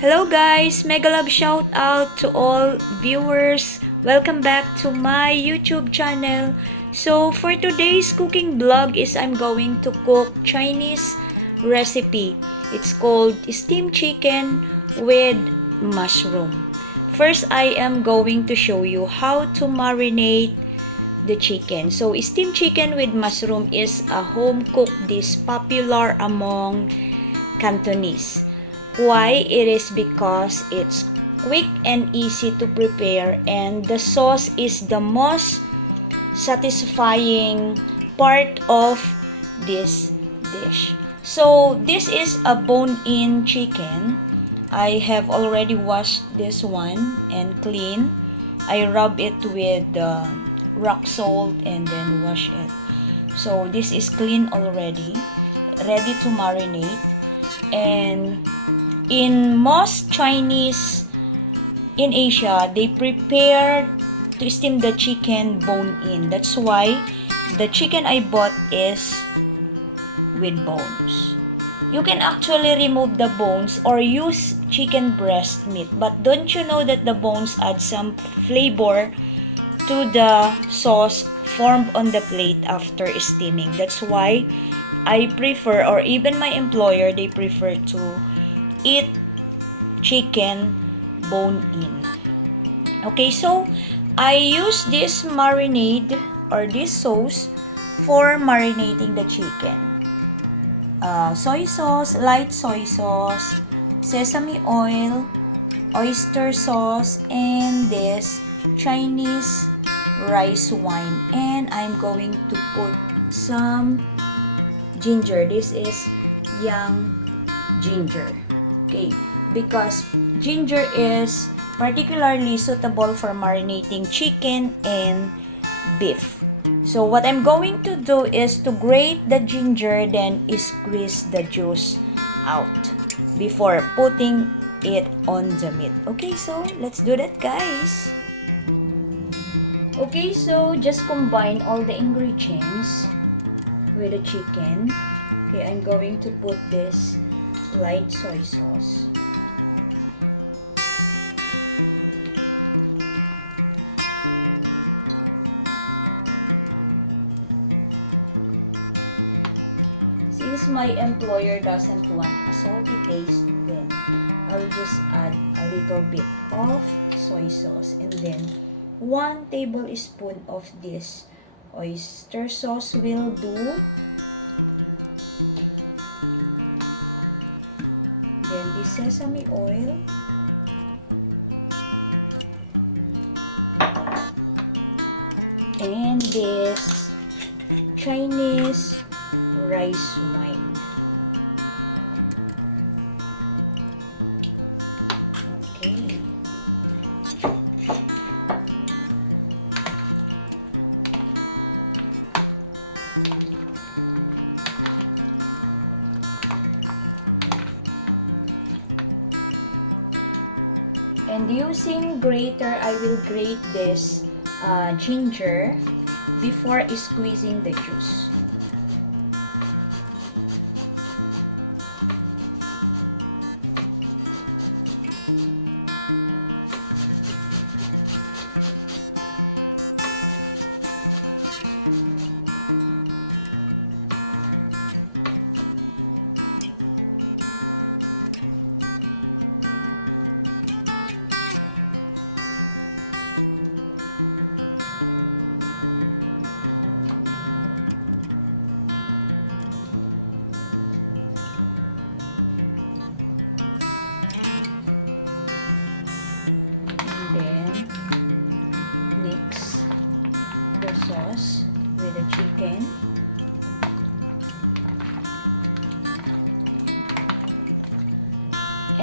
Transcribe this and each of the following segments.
Hello guys! Mega love shout out to all viewers. Welcome back to my YouTube channel. So for today's cooking vlog is I'm going to cook Chinese recipe. It's called steamed chicken with mushroom. First I am going to show you how to marinate the chicken. So steamed chicken with mushroom is a home cooked dish popular among Cantonese. Why? It is because it's quick and easy to prepare, and the sauce is the most satisfying part of this dish. So this is a bone-in chicken. I have already washed this one and clean. I rub it with rock salt and then wash it. So this is clean already, ready to marinate. And in most Chinese in Asia, they prepare to steam the chicken bone in. That's why the chicken I bought is with bones. You can actually remove the bones or use chicken breast meat. But don't you know that the bones add some flavor to the sauce formed on the plate after steaming? That's why I prefer, or even my employer, they prefer to eat chicken bone in. Okay, so I use this marinade or this sauce for marinating the chicken. Soy sauce, light soy sauce, sesame oil, oyster sauce, and this Chinese rice wine. And I'm going to put some ginger. This is young ginger. Okay, because ginger is particularly suitable for marinating chicken and beef. So what I'm going to do is to grate the ginger, then squeeze the juice out before putting it on the meat. Okay, so let's do that, guys. Okay, so just combine all the ingredients with the chicken. Okay, I'm going to put this light soy sauce. Since my employer doesn't want a salty taste, then I'll just add a little bit of soy sauce, and then 1 tablespoon of this oyster sauce will do. Sesame oil, and this Chinese rice wine. Using grater, I will grate this ginger before squeezing the juice.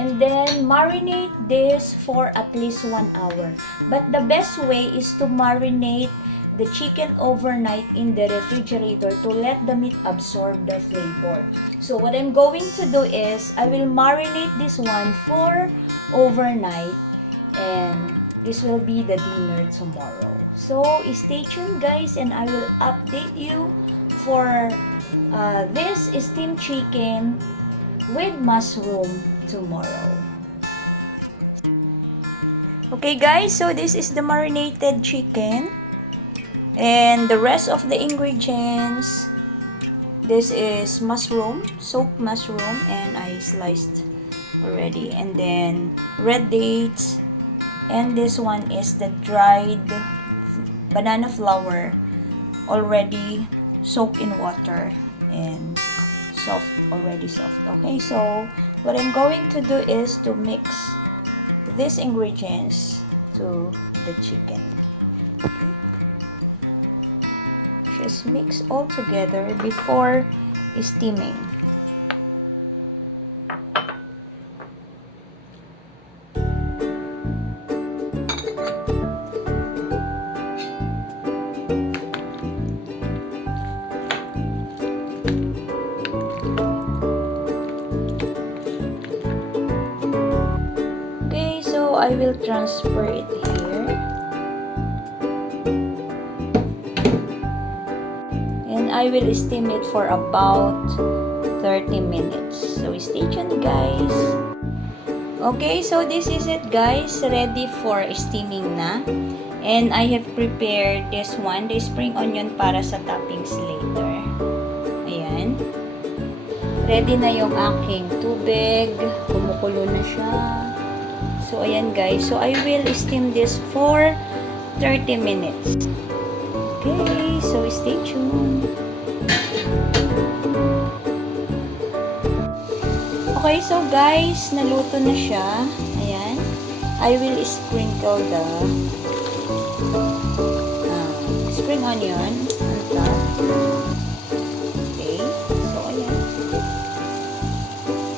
And then marinate this for at least 1 hour. But the best way is to marinate the chicken overnight in the refrigerator to let the meat absorb the flavor. So what I'm going to do is I will marinate this one for overnight, and this will be the dinner tomorrow. So stay tuned guys, and I will update you for this steamed chicken with mushroom tomorrow. Okay guys, so this is the marinated chicken. And the rest of the ingredients, this is mushroom, soaked mushroom, and I sliced already. And then red dates, and this one is the dried banana flour, already soaked in water and already soft. Okay, so what I'm going to do is to mix these ingredients to the chicken. Mix all together before steaming. Okay, so I will transfer it here. I will steam it for about 30 minutes. So stay tuned guys. Okay, so this is it guys, ready for steaming na. And I have prepared this one, the spring onion para sa toppings later. Ayan. Ready na yung aking tubig. Kumukulo na siya. So ayan guys, so I will steam this for 30 minutes. Okay, so stay tuned. Okay, so guys, naluto na siya. Ayan. I will sprinkle the spring onion on top. Okay, so ayan.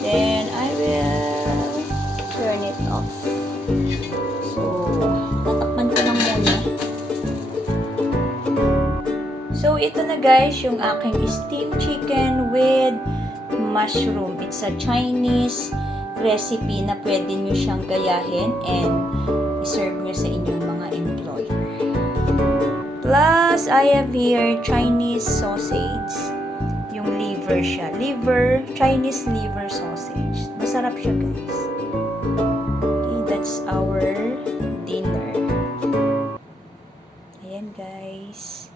Then I will turn it off. So, tatakpan ko lang muna. So, ito na guys, yung aking steamed chicken with mushroom. It's a Chinese recipe na pwede nyo siyang gayahin and iserve nyo sa inyong mga employer. Plus, I have here Chinese sausage. Yung liver siya. Chinese liver sausage. Masarap siya guys. Okay, that's our dinner. Ayan guys.